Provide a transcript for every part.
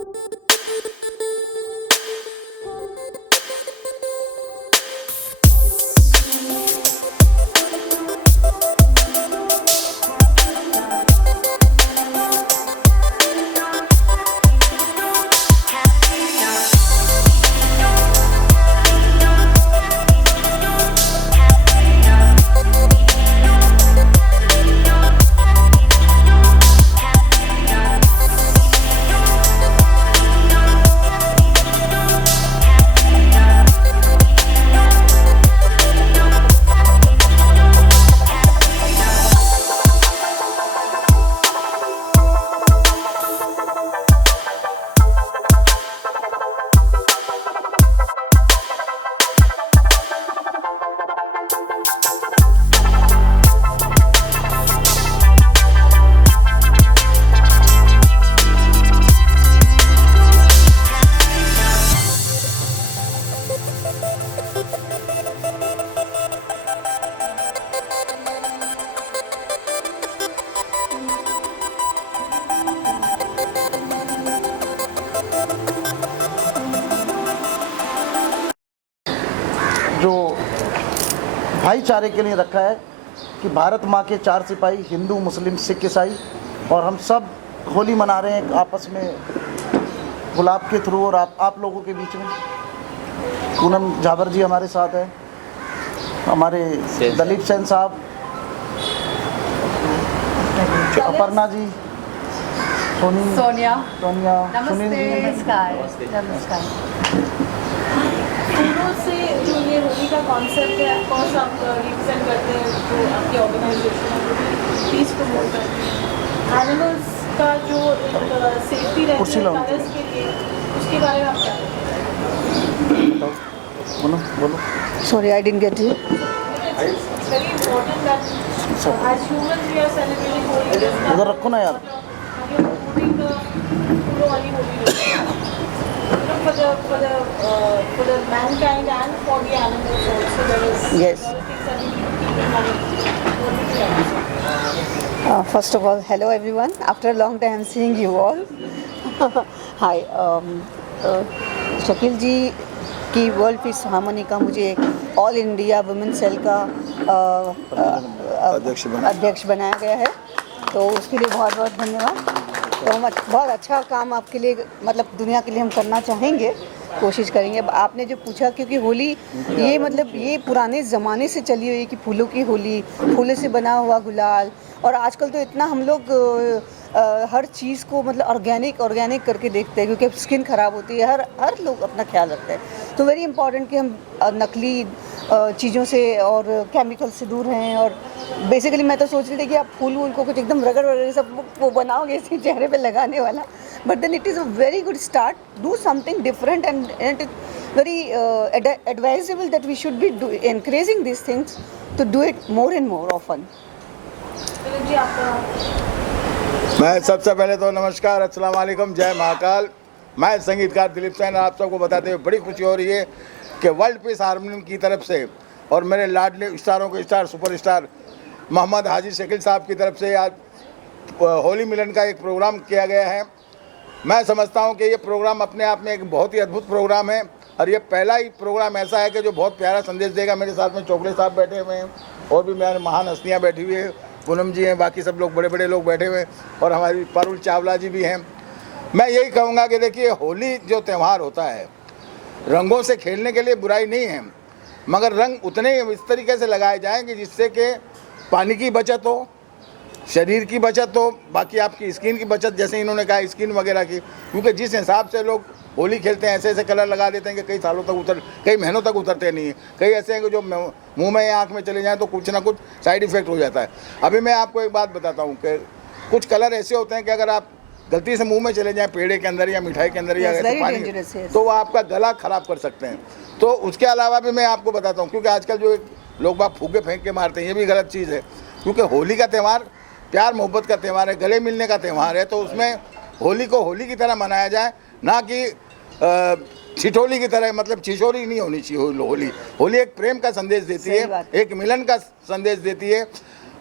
जो भाईचारे के लिए रखा है कि भारत माँ के चार सिपाही हिंदू, मुस्लिम, सिख, ईसाई, और हम सब होली मना रहे हैं आपस में गुलाब के थ्रू। और आप लोगों के बीच में पूनम झाबर जी हमारे साथ है, हमारे दलीप सेन साहब, अपर्णा जी, सोनिया, सुनील जी। नमस्कार। फूलों से जो ये होली का कॉन्सेप्ट है, कौन सा आप रिप्रेजेंट करते हैं, जो आपकी ऑर्गेनाइजेशन है, पीस प्रमोट करते हैं, एनिमल्स का जो एक सेफ्टी रहती है कलर्स के लिए, उसके बारे में आप क्या बोलो। Sorry, I didn't get you. It's very important that as humans we are celebrating Holi. उधर रखो ना यार। फूलों वाली Holi for the mankind and for the animals also. There is Yes. a lot of things that we need to keep in mind. What do you think? First of all, hello everyone. After a long time, I'm seeing you all. Hi. Shakeel जी की world peace harmony का मुझे all India women cell का अध्यक्ष बनाया गया है, तो उसके लिए बहुत बहुत धन्यवाद। तो हम बहुत अच्छा काम आपके लिए, मतलब दुनिया के लिए हम करना चाहेंगे, कोशिश करेंगे। अब आपने जो पूछा, क्योंकि होली ये मतलब ये पुराने ज़माने से चली हुई है कि फूलों की होली, फूलों से बना हुआ गुलाल, और आजकल तो इतना हम लोग हर चीज़ को मतलब ऑर्गेनिक करके देखते हैं, क्योंकि स्किन ख़राब होती है, हर लोग अपना ख्याल रखते हैं। तो वेरी इंपॉर्टेंट कि हम नकली चीज़ों से और केमिकल से दूर रहें। और बेसिकली मैं तो सोच रही थी कि आप फूल को कुछ एकदम रगड़ सब वो बनाओगे इसी चेहरे पे लगाने वाला, but then it is a very good start. Do something different and it is very advisable that we should be encouraging these things to do it more and more often. जी आपका मैं सबसे पहले तो नमस्कार, अस्सलाम वालेकुम, जय महाकाल। मैं संगीतकार दिलीप सेन आप सबको बताते हुए बड़ी खुशी हो रही है कि वर्ल्ड पीस हारमोनियम की तरफ से और मेरे लाडले स्टारों के स्टार सुपरस्टार मोहम्मद हाजी शकील साहब की तरफ से आज होली मिलन का एक प्रोग्राम किया गया है। मैं समझता हूं कि ये प्रोग्राम अपने आप में एक बहुत ही अद्भुत प्रोग्राम है, और ये पहला ही प्रोग्राम ऐसा है कि जो बहुत प्यारा संदेश देगा। मेरे साथ में चोपड़े साहब बैठे हुए हैं और भी मेरे महान हस्तियाँ बैठी हुई हैं, पूनम जी हैं, बाकी सब लोग बड़े बड़े लोग बैठे हुए हैं, और हमारी पारुल चावला जी भी हैं। मैं यही कहूँगा कि देखिए, होली जो त्यौहार होता है, रंगों से खेलने के लिए बुराई नहीं है, मगर रंग उतने इस तरीके से लगाए जाएँ कि जिससे कि पानी की बचत हो, शरीर की बचत हो, बाकी आपकी स्किन की बचत, जैसे इन्होंने कहा स्किन वगैरह की, क्योंकि जिस हिसाब से लोग होली खेलते हैं ऐसे ऐसे कलर लगा देते हैं कि कई सालों तक कई महीनों तक उतरते नहीं हैं। कई ऐसे हैं कि जो मुंह में या आँख में चले जाएँ तो कुछ ना कुछ साइड इफ़ेक्ट हो जाता है। अभी मैं आपको एक बात बताता हूँ कि कुछ कलर ऐसे होते हैं कि अगर आप गलती से मुंह में चले जाएँ पेड़े के अंदर या मिठाई के अंदर या पानी, तो वो आपका गला ख़राब कर सकते हैं। तो उसके अलावा भी मैं आपको बताता हूँ, क्योंकि आजकल जो लोग बाग फूके फेंक के मारते हैं, ये भी गलत चीज़ है, क्योंकि होली का त्यौहार प्यार मोहब्बत का त्यौहार है, गले मिलने का त्यौहार है। तो उसमें होली को होली की तरह मनाया जाए, ना कि छिछोली की तरह, मतलब छिछोली नहीं होनी चाहिए होली। होली एक प्रेम का संदेश देती है, एक मिलन का संदेश देती है।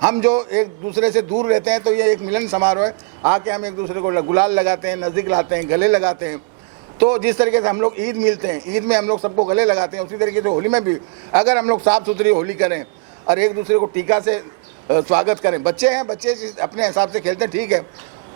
हम जो एक दूसरे से दूर रहते हैं तो ये एक मिलन समारोह है, आके हम एक दूसरे को गुलाल लगाते हैं, नज़दीक लाते हैं, गले लगाते हैं। तो जिस तरीके से हम लोग ईद मिलते हैं, ईद में हम लोग सबको गले लगाते हैं, उसी तरीके से होली में भी अगर हम लोग साफ़ सुथरी होली करें और एक दूसरे को टीका से स्वागत करें। बच्चे हैं, बच्चे अपने हिसाब से खेलते हैं, ठीक है,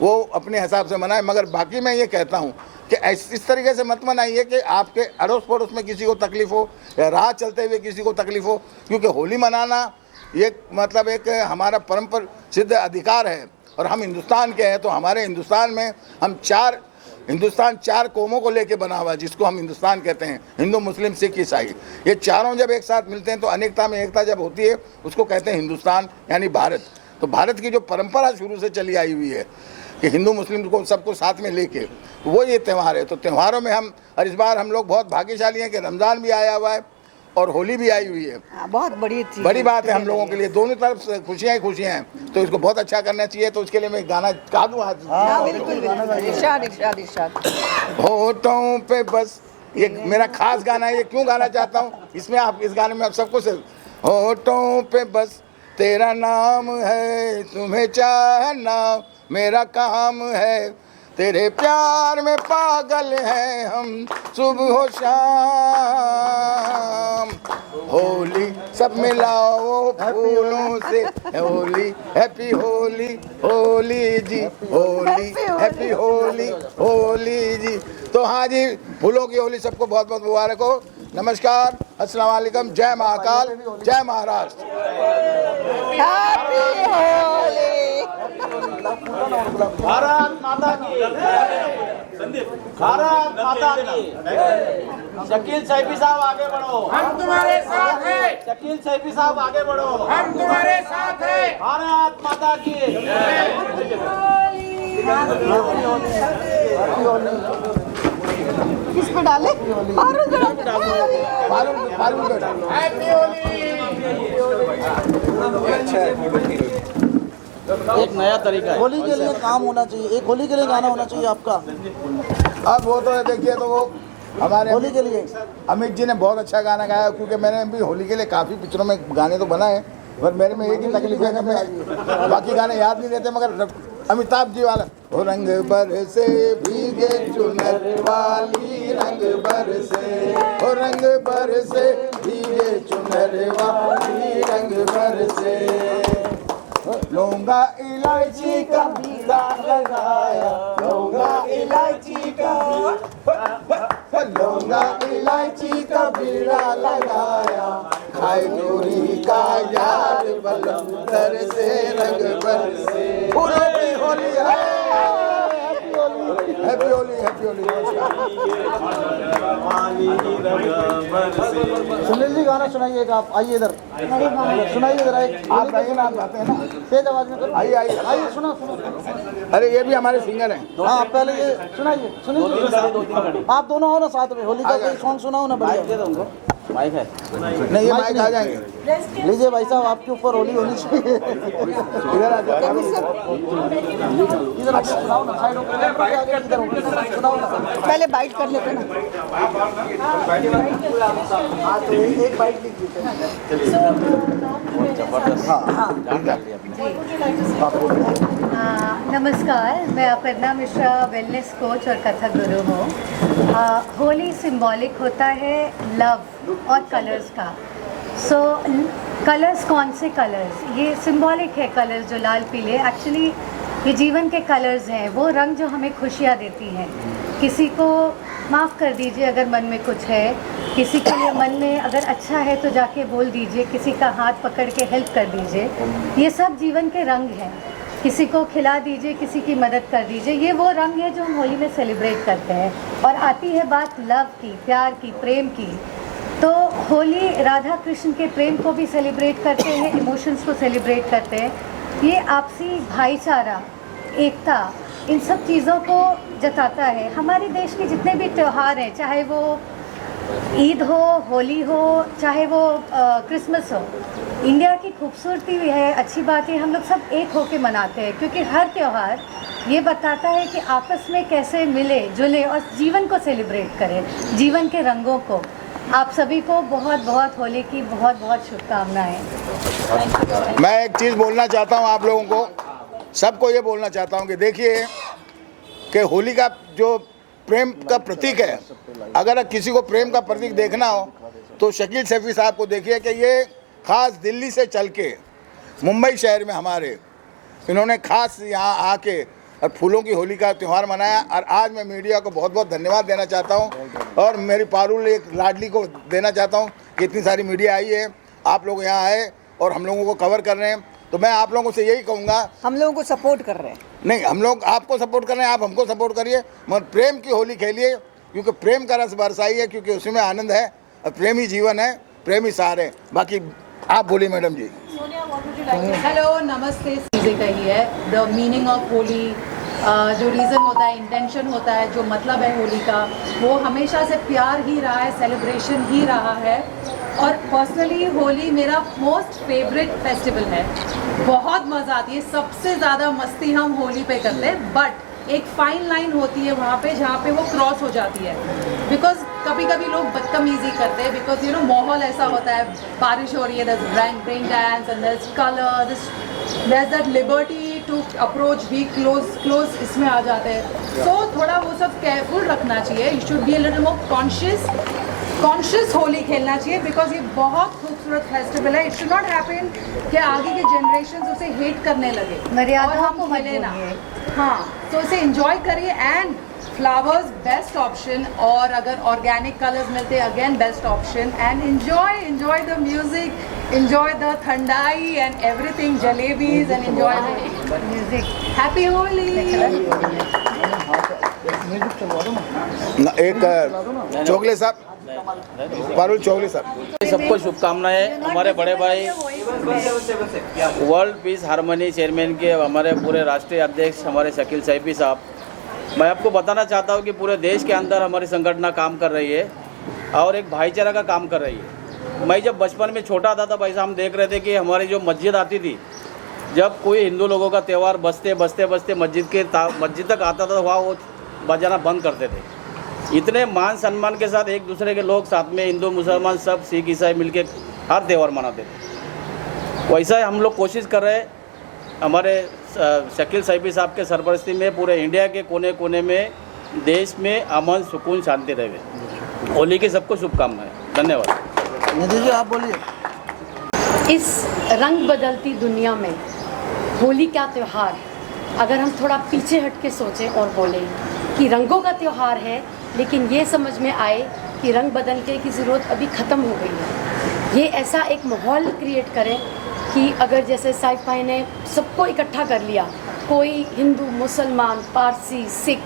वो अपने हिसाब से मनाएं, मगर बाकी मैं ये कहता हूँ कि इस तरीके से मत मनाइए कि आपके अड़ोस पड़ोस में किसी को तकलीफ़ हो या राह चलते हुए किसी को तकलीफ़ हो, क्योंकि होली मनाना ये मतलब एक हमारा परंपरा सिद्ध अधिकार है और हम हिंदुस्तान के हैं। तो हमारे हिंदुस्तान में हम चार कौमों को लेके बना हुआ है, जिसको हम हिंदुस्तान कहते हैं, हिंदू मुस्लिम सिख ईसाई। ये चारों जब एक साथ मिलते हैं तो अनेकता में एकता जब होती है, उसको कहते हैं हिंदुस्तान यानी भारत। तो भारत की जो परंपरा शुरू से चली आई हुई है कि हिंदू मुस्लिम को सबको साथ में लेके, वो ये त्यौहार है। तो त्यौहारों में हम, और इस बार हम लोग बहुत भाग्यशाली हैं कि रमज़ान भी आया हुआ है और होली भी आई हुई है। बहुत बड़ी बड़ी बात है हम लोगों के लिए, दोनों तरफ से खुशियाँ ही खुशियाँ हैं, तो इसको बहुत अच्छा करना चाहिए। तो उसके लिए मैं गाना गा दूँ आज? बिल्कुल इरशाद। होठों पे बस, ये मेरा खास गाना है। ये क्यों गाना चाहता हूँ, इसमें आप इस गाने में आप सबको से, होठों पे बस तेरा नाम है, तुम्हें चाहना मेरा काम है, तेरे प्यार में पागल हैं हम सुबह शाम। होली सब मिलाओ फूलों से, होली हैप्पी होली, होली जी होली हैप्पी होली, होली जी। तो हाँ जी, फूलों की होली सबको बहुत बहुत मुबारक हो। नमस्कार, अस्सलाम वालेकुम, जय महाकाल, जय महाराष्ट्र। हैप्पी होली। भारत माता की, भारत माता की। शकील सैफी साहब आगे बढ़ो, हम तुम्हारे साथ हैं। शकील सैफी साहब आगे बढ़ो, हम तुम्हारे साथ हैं। भारत माता की। किस पे डाले? हैप्पी होली। एक नया तरीका है। होली के लिए काम होना चाहिए, एक होली के लिए गाना होना चाहिए आपका। अब वो तो है, देखिए, तो वो हमारे होली के लिए अमित जी ने बहुत अच्छा गाना गाया, क्योंकि मैंने भी होली के लिए काफ़ी पिक्चरों में गाने तो बनाए, पर मेरे में एक ही तकलीफ है कि मैं बाकी गाने याद नहीं रहते, मगर अमिताभ जी वाला, हो रंग बरसे भीगे चुनर वाली, रंग बरसे, हो रंग बरसे भीगे चुनर वाली, रंग बरसे, लौंगा इलायची का बीड़ा लगाया, लौंगा इलायची का, लौंगा इलायची का बीड़ा लगाया, खाए डोरी का यार बलम दर से, रंग बरसे। फूलों की होली है, हैप्पी होली, हैप्पी होली। सुनील जी गाना सुनाइए आप, आइए इधर, सुनाइए इधर, आप गाइए ना, आप गाते हैं ना, तेज आवाज में करो। आइए आइए आइए, सुनो। अरे ये भी हमारे सिंगर हैं। हाँ, पहले ये सुनाइए सुनील जी, आप दोनों हो ना साथ में, होली का कोई सॉन्ग सुनाओ ना, बढ़िया। माइक है, नहीं, ये माइक आ जाएंगे। लीजिए भाई साहब, आपके ऊपर होली होनी चाहिए। इधर आ जाओ, इधर आके सुनाओ ना, साइड होकर इधर सुनाओ ना। पहले बाइट कर लेते ना। हाँ, तो एक बाइट लिख दीजिए। नमस्कार, मैं अपर्णा मिश्रा, वेलनेस कोच और कथक गुरु हूँ। होली सिंबॉलिक होता है लव और कलर्स का। सो कलर्स, कौन से कलर्स? ये सिंबॉलिक है कलर्स, जो लाल पीले, एक्चुअली ये जीवन के कलर्स हैं, वो रंग जो हमें खुशियाँ देती हैं। किसी को माफ़ कर दीजिए अगर मन में कुछ है, किसी के लिए मन में अगर अच्छा है तो जाके बोल दीजिए, किसी का हाथ पकड़ के हेल्प कर दीजिए। ये सब जीवन के रंग हैं। किसी को खिला दीजिए, किसी की मदद कर दीजिए, ये वो रंग है जो हम होली में सेलिब्रेट करते हैं। और आती है बात लव की, प्यार की, प्रेम की, तो होली राधा कृष्ण के प्रेम को भी सेलिब्रेट करते हैं, इमोशंस को सेलिब्रेट करते हैं। ये आपसी भाईचारा, एकता, इन सब चीज़ों को जताता है। हमारे देश के जितने भी त्यौहार हैं, चाहे वो ईद हो, होली हो, चाहे वो क्रिसमस हो, इंडिया की खूबसूरती भी है, अच्छी बात है, हम लोग सब एक होके मनाते हैं, क्योंकि हर त्यौहार ये बताता है कि आपस में कैसे मिले जुले और जीवन को सेलिब्रेट करें, जीवन के रंगों को। आप सभी को बहुत बहुत होली की बहुत बहुत शुभकामनाएं। मैं एक चीज़ बोलना चाहता हूँ आप लोगों को, सबको ये बोलना चाहता हूँ कि देखिए कि होली का जो प्रेम का प्रतीक है, अगर किसी को प्रेम का प्रतीक देखना हो तो शकील सैफी साहब को देखिए कि ये खास दिल्ली से चल के मुंबई शहर में हमारे इन्होंने खास यहाँ आके और फूलों की होली का त्यौहार मनाया। और आज मैं मीडिया को बहुत बहुत धन्यवाद देना चाहता हूँ और मेरी पारुल एक लाडली को देना चाहता हूँ कि इतनी सारी मीडिया आई है, आप लोग यहाँ आए और हम लोगों को कवर कर रहे हैं। तो मैं आप लोगों से यही कहूँगा, हम लोगों को सपोर्ट कर रहे हैं। नहीं, हम लोग आपको सपोर्ट कर रहे हैं, आप हमको सपोर्ट करिए, मगर प्रेम की होली खेलिए, क्योंकि प्रेम का रस बरसाई है, क्योंकि उसी में आनंद है और प्रेम ही जीवन है, प्रेम ही सार है। बाकी आप बोलिए मैडम जी। हेलो, नमस्ते। चीज़ें कही है, द मीनिंग ऑफ होली, जो रीज़न होता है, इंटेंशन होता है, जो मतलब है होली का, वो हमेशा से प्यार ही रहा है, सेलिब्रेशन ही रहा है। और पर्सनली होली मेरा मोस्ट फेवरेट फेस्टिवल है। बहुत मज़ा आती है, सबसे ज़्यादा मस्ती हम होली पे करते हैं, बट एक फाइन लाइन होती है वहाँ पे जहाँ पे वो क्रॉस हो जाती है। बिकॉज कभी कभी लोग बदतमीजी करते हैं, बिकॉज माहौल ऐसा होता है, बारिश हो रही है, rain dance and there's color, there's that liberty to approach, be close इसमें आ जाते हैं। So थोड़ा वो सब केयरफुल रखना चाहिए। You should be a little more conscious Holi खेलना चाहिए, बिकॉज ये बहुत खूबसूरत फेस्टिवल है। इट शुड नॉट हैपन कि आगे के जनरेशन उसे हेट करने लगे मर्यादाओं और हम को मत खेले ना। भूलिए। हाँ, तो इसे एंजॉय करिए। एंड फ्लावर्स बेस्ट ऑप्शन, और अगर ऑर्गेनिक कलर्स मिलते हैं again best option. And enjoy the music, enjoy the thandai and everything, jalebis, and enjoy the music. Happy Holi. एक चोगले साहब, पारुल चोगले साहब। सबको शुभकामनाएं। हमारे बड़े भाई वर्ल्ड पीस हारमोनी चेयरमैन के हमारे पूरे राष्ट्रीय अध्यक्ष हमारे शकील सैफी साहब, मैं आपको बताना चाहता हूं कि पूरे देश के अंदर हमारी संगठन काम कर रही है और एक भाईचारा का काम कर रही है। मैं जब बचपन में छोटा था तब ऐसा हम देख रहे थे कि हमारी जो मस्जिद आती थी, जब कोई हिंदू लोगों का त्यौहार बजते मस्जिद तक आता था, वहाँ वो बजाना बंद करते थे। इतने मान सम्मान के साथ एक दूसरे के लोग साथ में, हिंदू मुसलमान सब, सिख ईसाई मिलके हर त्यौहार मनाते थे। वैसा ही हम लोग कोशिश कर रहे हैं, हमारे शकील सैफी साहब के सरपरस्ती में पूरे इंडिया के कोने कोने में, देश में अमन सुकून शांति रहे। होली की सबको शुभकामनाएं। धन्यवाद। निधि जी आप बोलिए। इस रंग बदलती दुनिया में होली का त्यौहार, अगर हम थोड़ा पीछे हट के सोचें और बोलें कि रंगों का त्यौहार है, लेकिन ये समझ में आए कि रंग बदलने की ज़रूरत अभी ख़त्म हो गई है। ये ऐसा एक माहौल क्रिएट करें कि अगर जैसे साइफ भाई ने सबको इकट्ठा कर लिया, कोई हिंदू, मुसलमान, पारसी, सिख,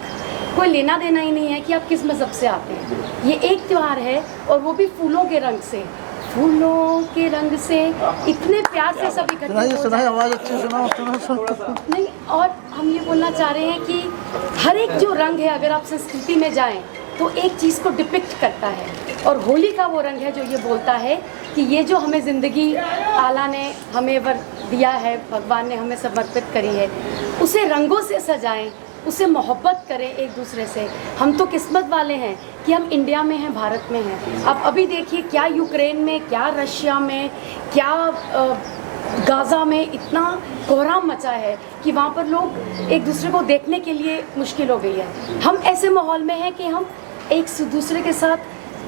कोई लेना देना ही नहीं है कि आप किस मज़हब से आते हैं। ये एक त्यौहार है और वो भी फूलों के रंग से, फूलों के रंग से इतने प्यार से सब इकट्ठे हो सुनाइए, जाते आवाज़ अच्छी सुनाओ। नहीं, और हम ये बोलना चाह रहे हैं कि हर एक जो रंग है, अगर आप संस्कृति में जाएं तो एक चीज़ को डिपिक्ट करता है, और होली का वो रंग है जो ये बोलता है कि ये जो हमें ज़िंदगी आला ने हमें दिया है, भगवान ने हमें समर्पित करी है, उसे रंगों से सजाएं, उसे मोहब्बत करें एक दूसरे से। हम तो किस्मत वाले हैं कि हम इंडिया में हैं, भारत में हैं। आप अभी देखिए क्या यूक्रेन में, क्या रशिया में, क्या गाज़ा में इतना कोहराम मचा है कि वहाँ पर लोग एक दूसरे को देखने के लिए मुश्किल हो गई है। हम ऐसे माहौल में हैं कि हम एक दूसरे के साथ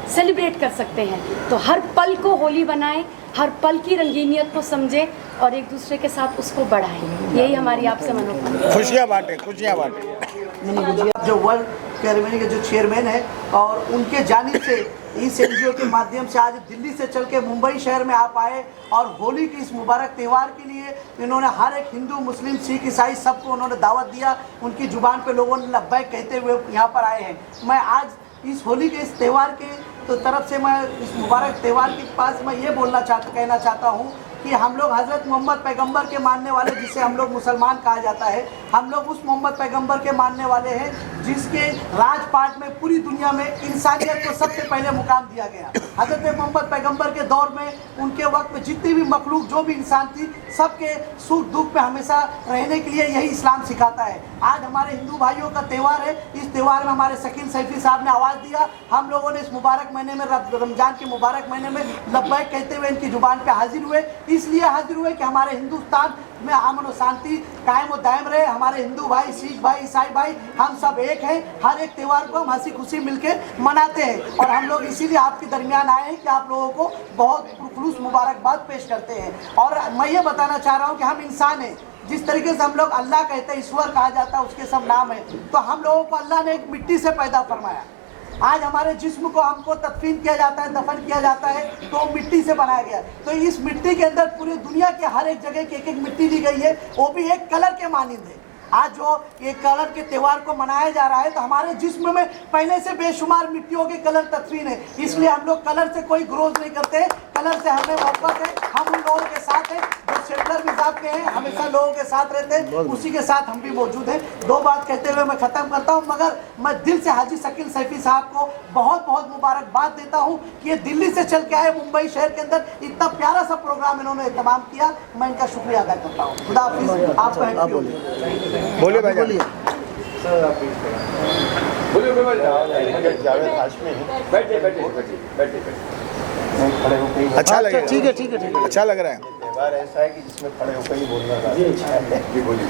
सेलिब्रेट कर सकते हैं। तो हर पल को होली बनाएं, हर पल की रंगीनियत को समझें और एक दूसरे के साथ उसको बढ़ाएं। यही हमारी आपसे मनोकामना। खुशियाँ बांटें, खुशियाँ बांटें। जो वर्ल्ड कैरेमनी के जो चेयरमैन है, और उनके जानिब से इस एनजीओ के माध्यम से आज दिल्ली से चल के मुंबई शहर में आप आए और होली की इस मुबारक त्यौहार के लिए इन्होंने हर एक हिंदू, मुस्लिम, सिख, ईसाई सबको उन्होंने दावत दिया। उनकी जुबान पे लोगों ने लब्बैक कहते हुए यहाँ पर आए हैं। मैं आज इस होली के इस त्यौहार के तो तरफ से मैं इस मुबारक त्यौहार के पास मैं ये कहना चाहता हूँ कि हम लोग हज़रत मोहम्मद पैगंबर के मानने वाले, जिसे हम लोग मुसलमान कहा जाता है, हम लोग उस मोहम्मद पैगंबर के मानने वाले हैं जिसके राजपाट में पूरी दुनिया में इंसानियत को सबसे पहले मुकाम दिया गया। हज़रत मोहम्मद पैगंबर के दौर में, उनके वक्त में जितनी भी मखलूक, जो भी इंसान थी, सबके सुख दुख में हमेशा रहने के लिए यही इस्लाम सिखाता है। आज हमारे हिंदू भाइयों का त्यौहार है। इस त्यौहार में हमारे शकील सैफी साहब ने आवाज़ दिया। हम लोगों ने इस मुबारक महीने में, रमज़ान के मुबारक महीने में लब्बैक कहते हुए इनकी ज़ुबान पे हाजिर हुए। इसलिए हाजिर हुए कि हमारे हिंदुस्तान में अमन और शांति कायम और दायम रहे। हमारे हिंदू भाई, सिख भाई, ईसाई भाई, हम सब एक हैं। हर एक त्यौहार को हम हंसी खुशी मिलके मनाते हैं और हम लोग इसीलिए आपके दरमियान आए हैं कि आप लोगों को बहुत खुलूस मुबारकबाद पेश करते हैं। और मैं ये बताना चाह रहा हूँ कि हम इंसान हैं। जिस तरीके से हम लोग अल्लाह कहते हैं, ईश्वर कहा जाता है, उसके सब नाम है, तो हम लोगों को अल्लाह ने एक मिट्टी से पैदा फरमाया। आज हमारे जिस्म को हमको तदफीन किया जाता है, दफन किया जाता है, तो मिट्टी से बनाया गया। तो इस मिट्टी के अंदर पूरी दुनिया के हर एक जगह की एक एक मिट्टी दी गई है, वो भी एक कलर के मानिंद है। आज जो ये कलर के त्यौहार को मनाया जा रहा है, तो हमारे जिस्म में पहले से बेशुमार मिट्टियों के कलर तदफीन है। इसलिए हम लोग कलर से कोई ग्रोज नहीं करते, कलर से हमें मोहब्बत है। हम उन लोगों के साथ हैं जो सेकुलर मिजाज के हैं, हमेशा लोगों के साथ रहते हैं, उसी के साथ हम भी मौजूद हैं। दो बात कहते हुए मैं ख़त्म करता हूँ, मगर मैं दिल से हाजी शकील सैफी साहब को बहुत बहुत मुबारकबाद देता हूँ कि ये दिल्ली से चल के आए, मुंबई शहर के अंदर इतना प्यारा सा प्रोग्राम इन्होंने एहतमाम किया। मैं इनका शुक्रिया अदा करता हूँ। खुदा हाफिज़। आपको हैप्पी होली। बोलिए भाई, बोलिए। अच्छा लग रहा है? ठीक है, ठीक है, ठीक है। अच्छा लग रहा है। त्यौहार ऐसा है कि जिसमें खड़े होकर ही बोलना अच्छा है। जी बोलिए।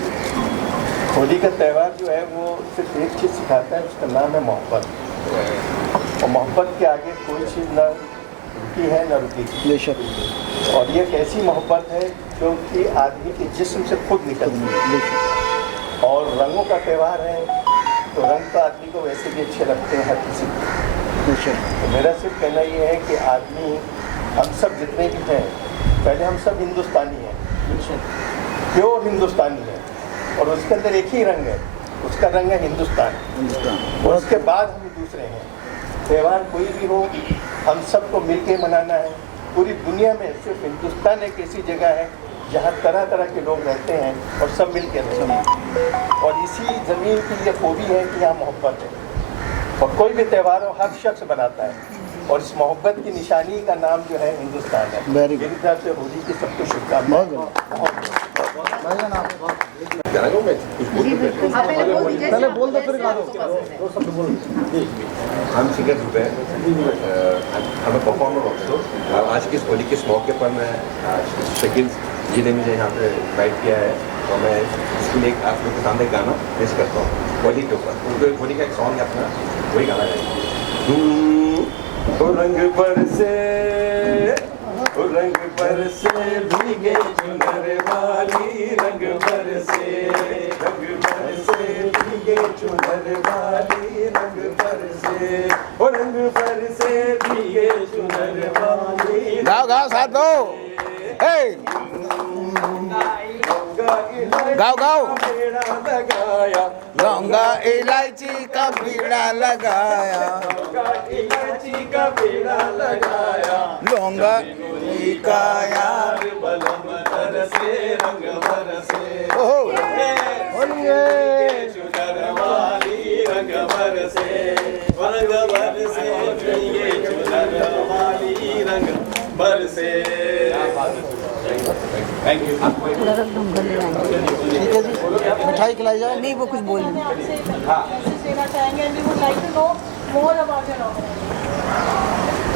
होली का त्यौहार जो है वो सिर्फ एक चीज़ सिखाता है, उसका नाम है मोहब्बत। और मोहब्बत के आगे कोई चीज़ न रुकी है न रुकी। बेशक। और ये एक ऐसी मोहब्बत है जो कि आदमी के जिस्म से खुद निकलती है। और रंगों का त्यौहार है, तो रंग तो आदमी को वैसे भी अच्छे लगते हैं हर किसी को। तो मेरा सिर्फ कहना ये है कि आदमी, हम सब जितने भी हैं, पहले हम सब हिंदुस्तानी हैं, प्योर हिंदुस्तानी हैं, और उसके अंदर एक ही रंग है, उसका रंग है हिंदुस्तान। और उसके बाद हम दूसरे हैं। त्यौहार कोई भी हो, हम सबको मिल के मनाना है। पूरी दुनिया में सिर्फ हिंदुस्तान एक ऐसी जगह है जहाँ तरह तरह के लोग रहते हैं और सब मिल के रहते हैं। और इसी ज़मीन की ये खूबी है कि यहाँ मोहब्बत है। और कोई भी त्यौहार हो, हर शख्स बनाता है, और इस मोहब्बत की निशानी का नाम जो है हिंदुस्तान है। मेरी तरफ से होली की सबको शुभकामनाएं। पहले बोल दो, फिर गा दो। I'm singer Zubey. I'm a performer also. आज के इस होली के इस मौके पर मैं शकील जी ने मुझे यहाँ पे इन्वाइट किया है, और मैं इसके लिए आप लोग के सामने एक गाना पेश करता हूँ होली के ऊपर। उनको होली का एक सॉन्ग है अपना, वही गाना गाएंगे। रंग पर से भीगे चुनर वाली, रंग पर से भीगे चुनर वाली, रंग पर से भीगे चुनर वाली। गाओ गाओ साथ दो। गाओ गाओ। लौंगा इलायची का बीड़ा लगाया, इलायची का पेड़ा लगाया, लौंगा का यार बलम तरसे, रंग बरसे। चुनर वाली रंग बरसे, रंग बरसे, चुनर वाली रंग बरसे। Thank you. ठीक है जी, मिठाई खिलाई जाए। नहीं, वो कुछ बोल रहे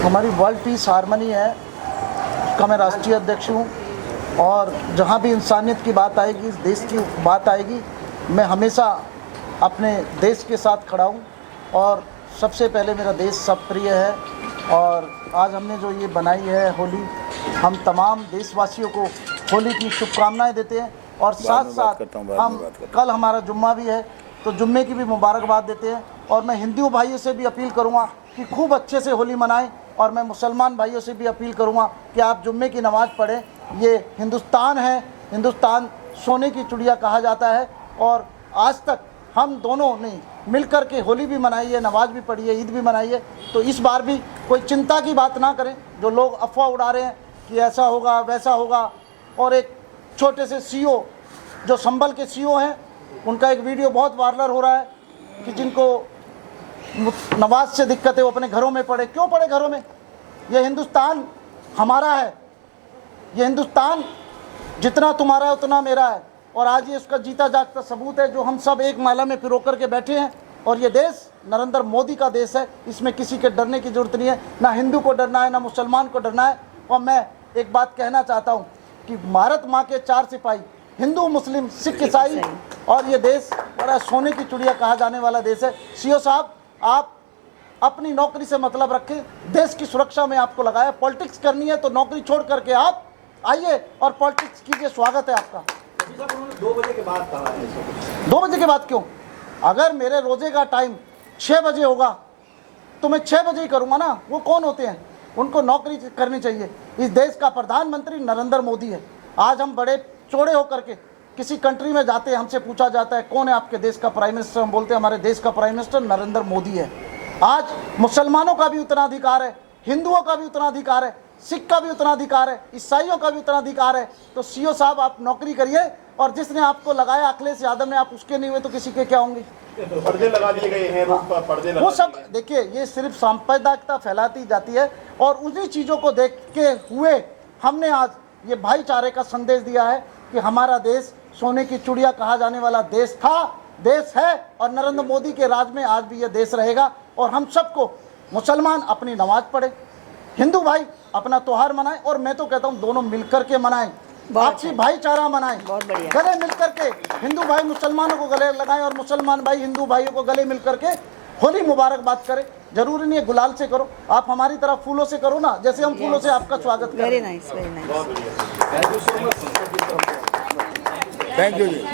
हमारी वर्ल्ड पीस हारमनी है, उसका मैं राष्ट्रीय अध्यक्ष हूँ, और जहाँ भी इंसानियत की बात आएगी, इस देश की बात आएगी, मैं हमेशा अपने देश के साथ खड़ा हूँ। और सबसे पहले मेरा देश सब प्रिय है, और आज हमने जो ये बनाई है होली, हम तमाम देशवासियों को होली की शुभकामनाएं देते हैं। और साथ साथ हम कल हमारा जुम्मा भी है, तो जुम्मे की भी मुबारकबाद देते हैं। और मैं हिंदू भाइयों से भी अपील करूँगा कि खूब अच्छे से होली मनाएं, और मैं मुसलमान भाइयों से भी अपील करूँगा कि आप जुम्मे की नमाज़ पढ़ें। ये हिंदुस्तान है, हिंदुस्तान सोने की चिड़िया कहा जाता है, और आज तक हम दोनों ने मिलकर के होली भी मनाई है, नमाज भी पढ़ी है, ईद भी मनाई है। तो इस बार भी कोई चिंता की बात ना करें। जो लोग अफवाह उड़ा रहे हैं कि ऐसा होगा वैसा होगा, और एक छोटे से सीईओ जो संभल के सीईओ हैं, उनका एक वीडियो बहुत वायरल हो रहा है कि जिनको नमाज से दिक्कत है वो अपने घरों में पढ़े। क्यों पढ़े घरों में? ये हिंदुस्तान हमारा है, ये हिंदुस्तान जितना तुम्हारा है उतना मेरा है। और आज ये उसका जीता जागता सबूत है जो हम सब एक माला में पिरो कर के बैठे हैं। और ये देश नरेंद्र मोदी का देश है, इसमें किसी के डरने की जरूरत नहीं है, ना हिंदू को डरना है ना मुसलमान को डरना है। और मैं एक बात कहना चाहता हूँ कि भारत माँ के 4 सिपाही, हिंदू मुस्लिम सिख ईसाई, और ये देश बड़ा सोने की चिड़िया कहा जाने वाला देश है। सीओ साहब, आप अपनी नौकरी से मतलब रखें, देश की सुरक्षा में आपको लगाया। पॉलिटिक्स करनी है तो नौकरी छोड़ करके आप आइए और पॉलिटिक्स कीजिए, स्वागत है आपका। 2 बजे के बाद कहा है? 2 बजे के बाद क्यों? अगर मेरे रोजे का टाइम 6 बजे होगा तो मैं 6 बजे ही करूँगा ना। वो कौन होते हैं? उनको नौकरी करनी चाहिए। इस देश का प्रधानमंत्री नरेंद्र मोदी है। आज हम बड़े चौड़े होकर के किसी कंट्री में जाते हैं, हमसे पूछा जाता है कौन है आपके देश का प्राइम मिनिस्टर, हम बोलते हैं हमारे देश का प्राइम मिनिस्टर नरेंद्र मोदी है। आज मुसलमानों का भी उतना अधिकार है, हिंदुओं का भी उतना अधिकार है, सिख का भी उतना अधिकार है, ईसाइयों का भी उतना अधिकार है। तो सीओ साहब आप नौकरी करिए, और जिसने आपको लगाया अखिलेश यादव ने, आप उसके नहीं हुए तो किसी के क्या होंगे? पर्दे लगा दिए गए हैं, पर्दे लगा वो सब देखिए, ये सिर्फ सांप्रदायिकता फैलाती जाती है। और उन्हीं चीज़ों को देख के हुए हमने आज ये भाईचारे का संदेश दिया है कि हमारा देश सोने की चिड़िया कहा जाने वाला देश था, देश है, और नरेंद्र मोदी के राज में आज भी ये देश रहेगा। और हम सबको, मुसलमान अपनी नमाज पढ़े, हिंदू भाई अपना त्योहार मनाएं, और मैं तो कहता हूँ दोनों मिलकर के मनाएं, आपसी भाईचारा मनाएं, गले मिलकर के हिंदू भाई मुसलमानों को गले लगाएं और मुसलमान भाई हिंदू भाइयों को गले मिलकर के होली मुबारकबाद करें। जरूरी नहीं है गुलाल से करो, आप हमारी तरह फूलों से करो ना, जैसे हम फूलों से आपका स्वागत करें। Very nice, very nice. Thank you ji.